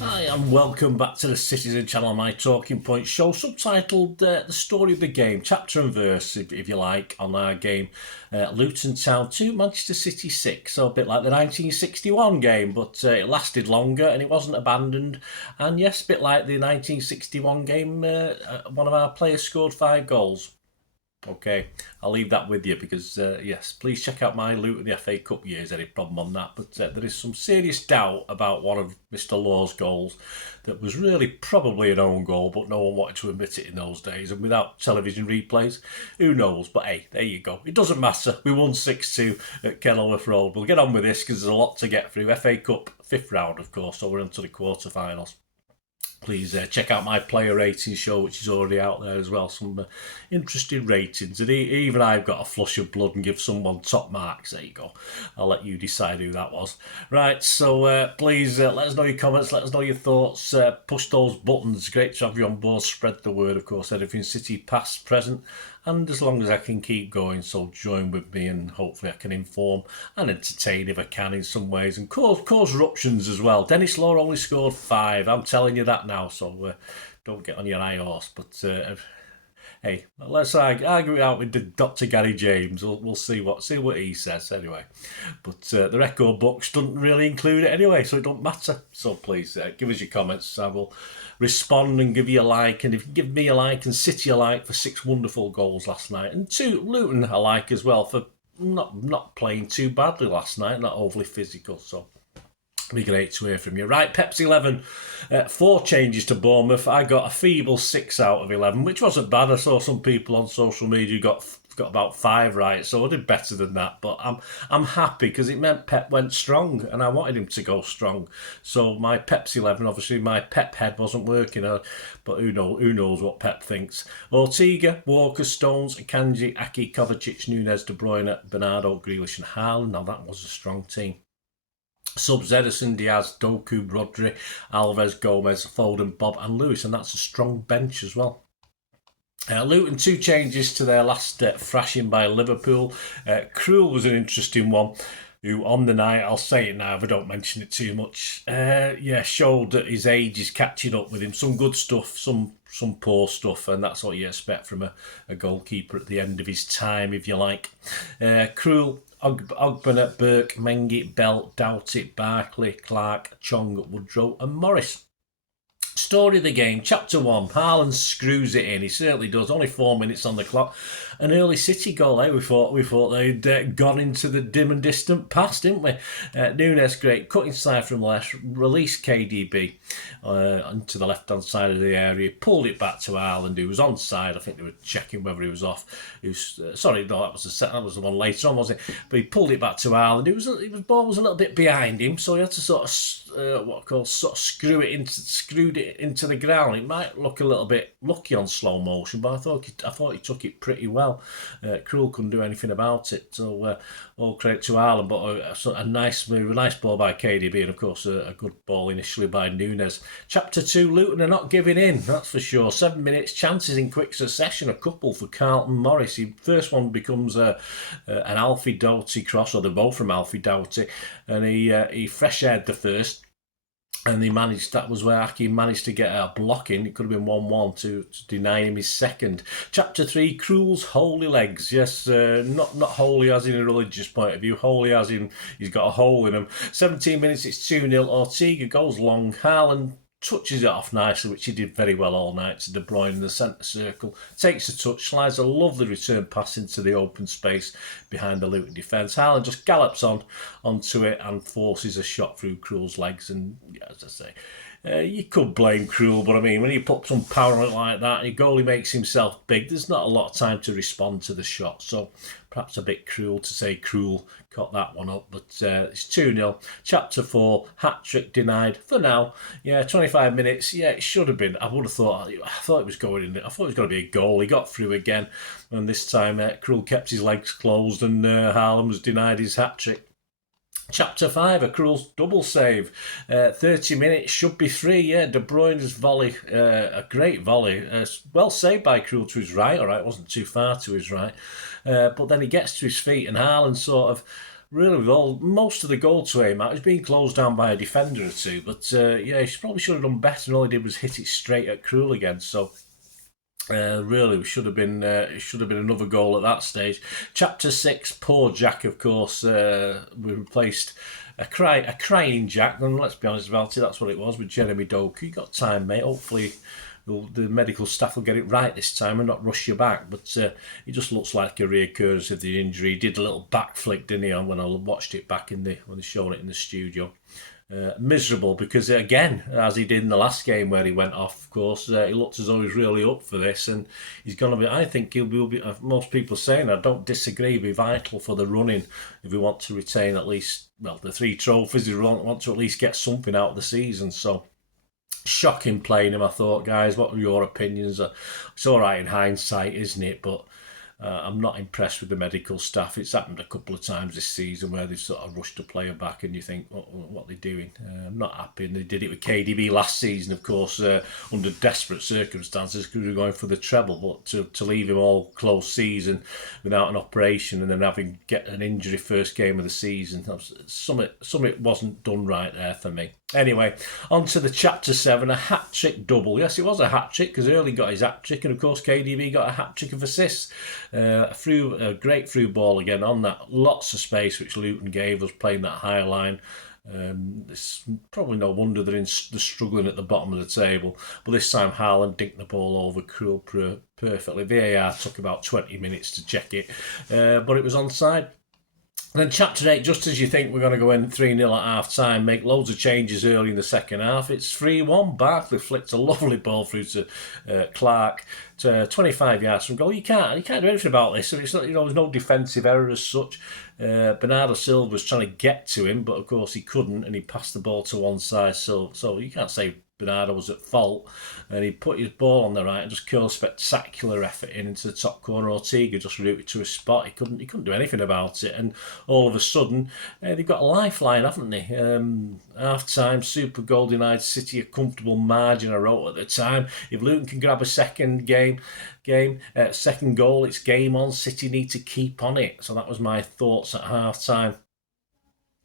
Hi and welcome back to the Citizen channel, my talking point show, subtitled The Story of the Game, chapter and verse, if you like, on our game Luton Town 2, Manchester City 6. So a bit like the 1961 game, but it lasted longer and it wasn't abandoned. And yes, a bit like the 1961 game, one of our players scored 5 goals. Okay, I'll leave that with you because, yes, please check out my Luton the FA Cup years, any problem on that. But there is some serious doubt about one of Mr. Law's goals that was really probably an own goal, but no one wanted to admit it in those days. And without television replays, who knows? But hey, there you go. It doesn't matter. We won 6-2 at Kenilworth Road. We'll get on with this because there's a lot to get through. FA Cup, 5th round, of course, so we're into the quarterfinals. Please check out my player rating show, which is already out there as well. Some interesting ratings. And even I've got a flush of blood and give someone top marks. There you go. I'll let you decide who that was. Right, so please let us know your comments. Let us know your thoughts. Push those buttons. Great to have you on board. Spread the word, of course. Everything City, past, present. And as long as I can keep going, so join with me and hopefully I can inform and entertain if I can in some ways and cause eruptions as well. Dennis Law only scored 5. I'm telling you that now, so don't get on your high horse. But hey, let's argue it out with Dr. Gary James. We'll see what he says anyway. But the record books doesn't really include it anyway, so it don't matter. So please give us your comments. I will respond and give you a like, and if you give me a like and City a like for 6 wonderful goals last night, and 2 Luton a like as well for not playing too badly last night, not overly physical. So be great to hear from you. Right, Pepsi 11, 4 changes to Bournemouth. I got a feeble 6 out of 11, which wasn't bad. I saw some people on social media got about 5 right, so I did better than that. But I'm happy because it meant Pep went strong, and I wanted him to go strong. So my Pepsi 11, obviously my Pep head wasn't working, but who knows what Pep thinks. Ortega, Walker, Stones, Akanji, Aki, Kovacic, Nunes, De Bruyne, Bernardo, Grealish and Haaland. Now that was a strong team. Subs Ederson, Diaz, Doku, Rodri, Alves, Gomez, Foden, Bob and Lewis, and that's a strong bench as well. Luton 2 changes to their last thrashing by Liverpool. Krul was an interesting one, who on the night, I'll say it now if I don't mention it too much, showed that his age is catching up with him. Some good stuff, some poor stuff, and that's what you expect from a goalkeeper at the end of his time, if you like. Krul, Ogbonna, Burke, Mengi, Bell, Doughty, Barkley, Clark, Chong, Woodrow and Morris. Story of the game, chapter 1. Haaland screws it in. He certainly does. Only 4 minutes on the clock. An early City goal, eh? We thought they'd gone into the dim and distant past, didn't we? Nunes, great. Cut inside from left. Released KDB onto the left-hand side of the area. Pulled it back to Haaland, who was onside. I think they were checking whether he was off. Sorry, no, that was the one later on, wasn't it? But he pulled it back to Haaland. The ball was a little bit behind him, so he had to sort of screwed it into the ground. It might look a little bit lucky on slow motion, but I thought he took it pretty well. Krul couldn't do anything about it. So all credit to Haaland, but a nice move, a nice ball by KDB, and of course a good ball initially by Nunes. Chapter 2, Luton are not giving in, that's for sure. 7 minutes, chances in quick succession, a couple for Carlton Morris. First one becomes an Alfie Doughty cross, or they're both from Alfie Doughty, and he fresh-aired the first. And that was where Aki managed to get a block in. It could have been 1-1 to deny him his second. Chapter 3, Krul's holy legs. Yes, not holy as in a religious point of view. Holy as in he's got a hole in him. 17 minutes, it's 2-0. Ortega goes long. Haaland touches it off nicely, which he did very well all night, to De Bruyne in the centre circle. Takes a touch, slides a lovely return pass into the open space behind the Luton defence. Haaland just gallops onto it and forces a shot through Krul's legs. And as I say, you could blame Krul, but I mean, when you put some power on it like that, and your goalie makes himself big, there's not a lot of time to respond to the shot. So perhaps a bit cruel to say Krul got that one up, but it's 2-0. Chapter 4, hat-trick denied for now. Yeah, 25 minutes. Yeah, it should have been. I thought it was going in. I thought it was going to be a goal. He got through again, and this time Krul kept his legs closed, and Haaland was denied his hat-trick. Chapter 5, a Krul's double save. 30 minutes, should be 3. Yeah, De Bruyne's volley, a great volley. Well saved by Krul to his right. All right, wasn't too far to his right. But then he gets to his feet, and Haaland sort of really, with most of the goal to aim at, it's been closed down by a defender or two. But yeah, he probably should have done better. And all he did was hit it straight at Krul again. So really, it should have been another goal at that stage. Chapter 6, poor Jack, of course. We replaced a crying Jack, and let's be honest about it, that's what it was with Jeremy Doku. You got time, mate. Hopefully the medical staff will get it right this time and not rush you back. But it just looks like a reoccurrence of the injury. He did a little back flick, didn't he, when I watched it back when they showed it in the studio. Miserable because, again, as he did in the last game where he went off, of course, he looked as though he's really up for this, and he's going to be, I think he'll be, most people saying, I don't disagree, be vital for the running if we want to retain at least, well, the 3 trophies. We want to at least get something out of the season. So shocking playing him, I thought. Guys, what were your opinions? It's all right in hindsight, isn't it? But I'm not impressed with the medical staff. It's happened a couple of times this season where they've sort of rushed a player back and you think, what are they doing? I'm not happy. And they did it with KDB last season, of course, under desperate circumstances because we were going for the treble. But to leave him all close season without an operation and then get an injury first game of the season, something wasn't done right there for me. Anyway, on to the Chapter 7, a hat-trick double. Yes, it was a hat-trick because Early got his hat-trick and, of course, KDB got a hat-trick of assists. A great through ball again on that. Lots of space, which Luton gave us, playing that high line. It's probably no wonder they're struggling at the bottom of the table. But this time, Haaland dinked the ball over Krul perfectly. VAR took about 20 minutes to check it, but it was onside. And then Chapter 8, just as you think we're going to go in 3-0 at half-time, make loads of changes early in the second half, it's 3-1. Barkley flicked a lovely ball through to Clark to 25 yards from goal. You can't do anything about this. So it's not, there's no defensive error as such. Bernardo Silva was trying to get to him, but of course he couldn't, and he passed the ball to one side. So you can't say Bernardo was at fault, and he put his ball on the right and just curled a spectacular effort into the top corner. Ortega just routed to a spot. He couldn't do anything about it, and all of a sudden they've got a lifeline, haven't they? Half time, super goal denied City a comfortable margin. I wrote at the time, if Luton can grab a second second goal, it's game on. City need to keep on it. So that was my thoughts at half time.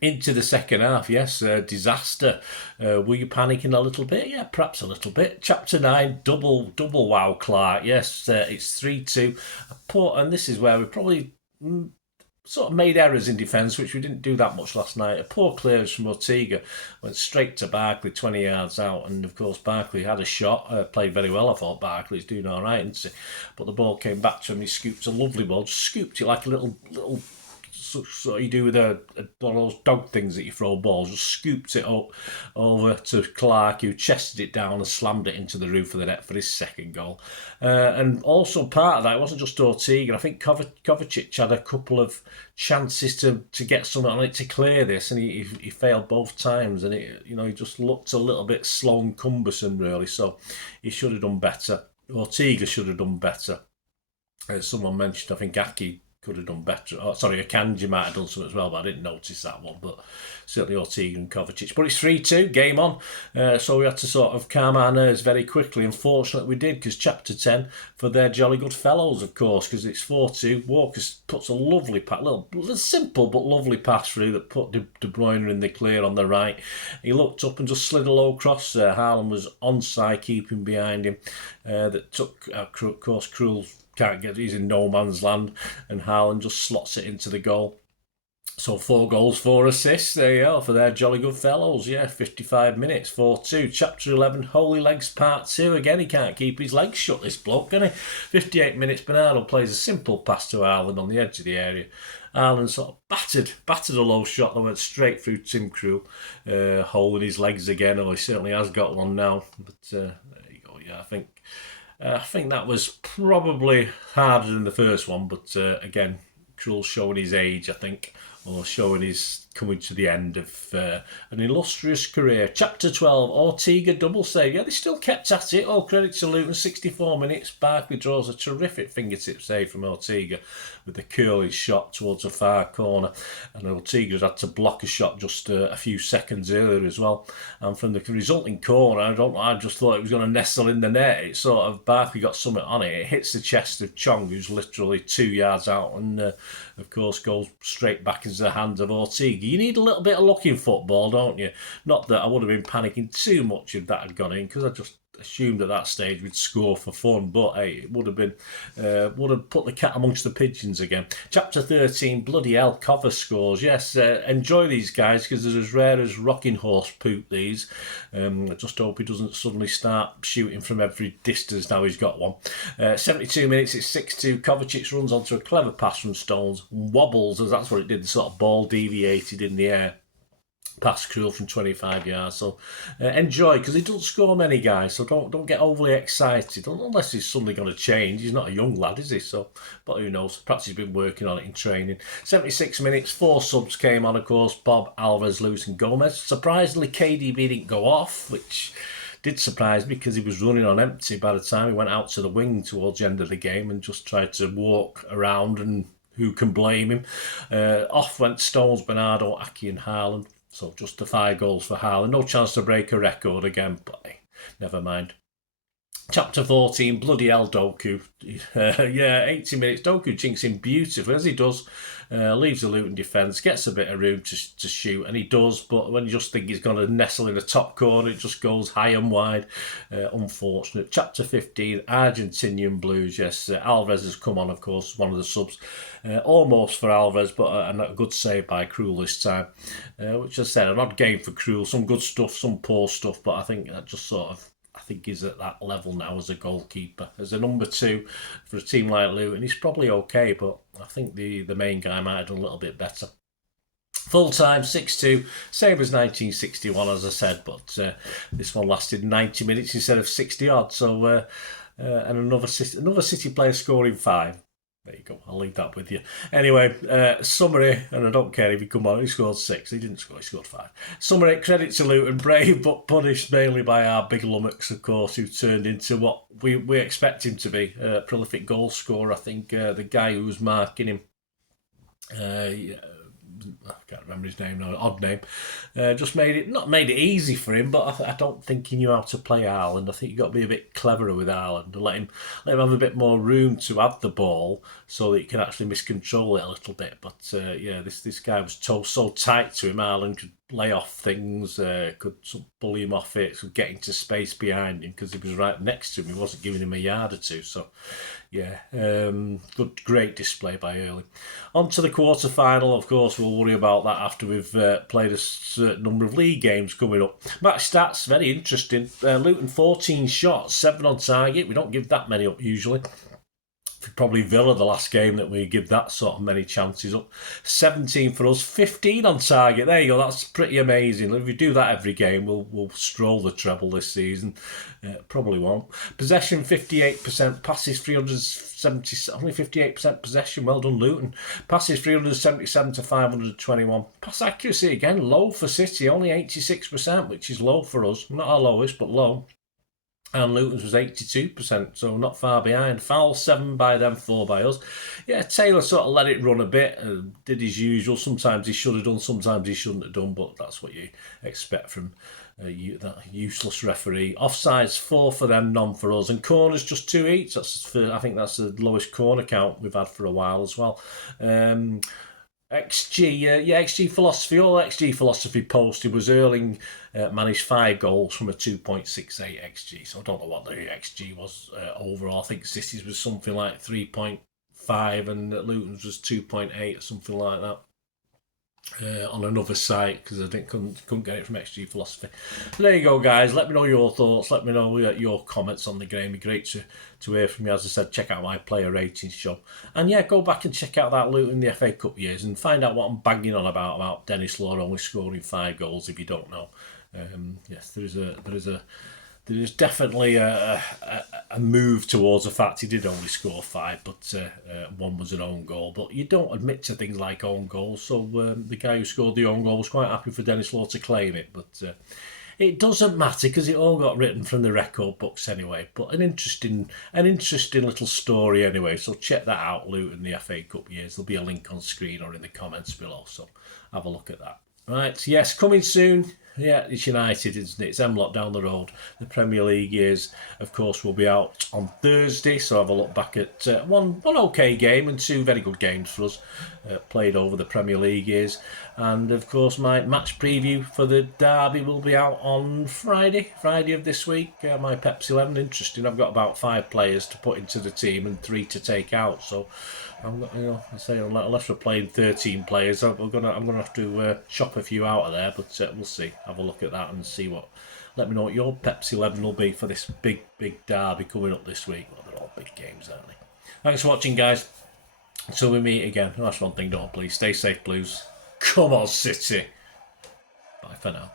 Into the second half, yes, disaster. Were you panicking a little bit? Yeah, perhaps a little bit. Chapter 9, double wow Clark. Yes, it's 3-2. And this is where we probably sort of made errors in defence, which we didn't do that much last night. A poor clearance from Ortega, went straight to Barkley, 20 yards out. And, of course, Barkley had a shot, played very well. I thought Barkley's doing all right, isn't he? But the ball came back to him. He scooped a lovely ball, just scooped it like a little so you do with one of those dog things that you throw balls, just scooped it up over to Clark, who chested it down and slammed it into the roof of the net for his second goal. And also part of that, it wasn't just Ortega. I think Kovacic had a couple of chances to get something on it to clear this, and he failed both times, and he just looked a little bit slow and cumbersome, really. So he should have done better. Ortega should have done better. Someone mentioned, I think Aki could have done better. Oh, sorry, Akanji might have done something as well, but I didn't notice that one. But certainly Ortega and Kovacic. But it's 3-2, game on. So we had to sort of calm our nerves very quickly. Unfortunately, we did, because Chapter 10, for their jolly good fellows, of course, because it's 4-2. Walker puts a lovely pass, little simple but lovely pass through that put De Bruyne in the clear on the right. He looked up and just slid a low cross. Haaland was onside, keeping behind him. That took, of course, Krul can't get, he's in no man's land, and Haaland just slots it into the goal. So 4 goals, 4 assists, there you are, for their jolly good fellows. Yeah, 55 minutes, 4-2. Chapter 11, Holy Legs Part 2. Again, he can't keep his legs shut, this bloke, can he? 58 minutes, Bernardo plays a simple pass to Haaland on the edge of the area. Haaland sort of battered a low shot that went straight through Tim Krul, holding his legs again. Oh, he certainly has got one now. But there you go, yeah, I think that was probably harder than the first one, but again, Krul showing his age, I think, or showing his coming to the end of an illustrious career. Chapter 12, Ortega double save. Yeah, they still kept at it. All credit to Luton. 64 minutes. Barkley draws a terrific fingertip save from Ortega with the curling shot towards a far corner. And Ortega had to block a shot just a few seconds earlier as well. And from the resulting corner, I just thought it was going to nestle in the net. It sort of, Barkley got something on it. It hits the chest of Chong, who's literally 2 yards out, and of course goes straight back into the hands of Ortega. You need a little bit of luck in football, don't you? Not that I would have been panicking too much if that had gone in, because I just assumed at that stage we'd score for fun, but hey, it would have put the cat amongst the pigeons again. Chapter 13, bloody hell, Cover scores. Yes, enjoy these guys, because they're as rare as rocking horse poop, these. I just hope he doesn't suddenly start shooting from every distance now he's got one. 72 minutes, it's 6-2. Kovacic runs onto a clever pass from Stones, wobbles, as that's what it did, the sort of ball deviated in the air. Pass Krul from 25 yards. So enjoy, because he doesn't score many guys, so don't get overly excited unless he's suddenly going to change. He's not a young lad, is he? So, but who knows? Perhaps he's been working on it in training. 76 minutes, 4 subs came on, of course. Bob, Alvarez, Lewis and Gomez. Surprisingly, KDB didn't go off, which did surprise me, because he was running on empty by the time he went out to the wing towards the end of the game and just tried to walk around, and who can blame him? Off went Stones, Bernardo, Aki and Haaland. So just the 5 goals for Haaland. No chance to break a record again, but hey, never mind. Chapter 14, bloody hell, Doku. 80 minutes. Doku jinks in beautifully, as he does. Leaves the Luton defence, gets a bit of room to shoot, and he does, but when you just think he's going to nestle in the top corner, it just goes high and wide. Unfortunate. Chapter 15, Argentinian Blues. Yes, Alvarez has come on, of course, one of the subs. Almost for Alvarez, but a good save by Krul this time. Which I said, an odd game for Krul. Some good stuff, some poor stuff, but I think that just sort of, I think he's at that level now as a goalkeeper. As a number 2 for a team like Luton, he's probably okay, but I think the main guy might have done a little bit better. Full time, 6-2, same as 1961, as I said, but this one lasted 90 minutes instead of 60 odd. So, and another City player scoring 5. There you go, I'll leave that with you. Anyway, summary, and I don't care if he come on, he scored 6. He didn't score, he scored 5. Summary, credit to Luton, brave but punished mainly by our big lummox, of course, who turned into what we expect him to be, a prolific goal scorer. I think the guy who was marking him, I can't remember his name now, odd name, just not made it easy for him, but I don't think he knew how to play Haaland. I think you got to be a bit cleverer with Haaland and let him have a bit more room to have the ball so that he can actually miscontrol it a little bit. But this guy was so tight to him. Haaland could lay off things, could bully him off it, could get into space behind him because he was right next to him. He wasn't giving him a yard or two. So, yeah, great display by Early. On to the quarter-final. Of course, we'll worry about that after we've played a certain number of league games coming up. Match stats, very interesting. Luton 14 shots, 7 on target. We don't give that many up usually. Probably Villa, the last game that we give that sort of many chances up. 17 for us, 15 on target. There you go, that's pretty amazing. If we do that every game, we'll stroll the treble this season. Probably won't. Possession 58%, passes 370, only 58% possession. Well done, Luton. Passes 377 to 521. Pass accuracy again, low for City, only 86%, which is low for us. Not our lowest, but low. And Luton's was 82%, so not far behind. Foul 7 by them, 4 by us. Yeah, Taylor sort of let it run a bit, did his usual. Sometimes he should have done, sometimes he shouldn't have done, but that's what you expect from that useless referee. Offsides 4 for them, none for us. And corners just 2 each. I think that's the lowest corner count we've had for a while as well. XG philosophy. All XG philosophy posted was Erling managed 5 goals from a 2.68 XG. So I don't know what the XG was overall. I think City's was something like 3.5 and Luton's was 2.8 or something like that. On another site because I couldn't get it from XG Philosophy. So there you go, guys. Let me know your thoughts. Let me know your comments on the game. It'd be great to hear from you. As I said, check out my player ratings show. And yeah, go back and check out that Luton in the FA Cup years and find out what I'm banging on about Dennis Law only scoring 5 goals if you don't know. Yes, there is definitely a a move towards the fact he did only score 5, but one was an own goal. But you don't admit to things like own goals, so the guy who scored the own goal was quite happy for Dennis Law to claim it. But it doesn't matter because it all got written from the record books anyway. But an interesting little story anyway. So check that out, Luton, the FA Cup years. There'll be a link on screen or in the comments below. So have a look at that. Right, yes, coming soon. Yeah, it's United, isn't it? It's Hemlock down the road. The Premier League years, of course, will be out on Thursday, so have a look back at one okay game and 2 very good games for us played over the Premier League years. And, of course, my match preview for the derby will be out on Friday of this week. My Pepsi 11, interesting. I've got about 5 players to put into the team and 3 to take out, so I'm not, I say unless we're playing 13 players, I'm gonna have to chop a few out of there, but we'll see. Have a look at that and see what. Let me know what your Pepsi 11 will be for this big derby coming up this week. Well, they're all big games, aren't they? Thanks for watching, guys. Until we meet again. That's one thing, don't please stay safe, Blues. Come on, City. Bye for now.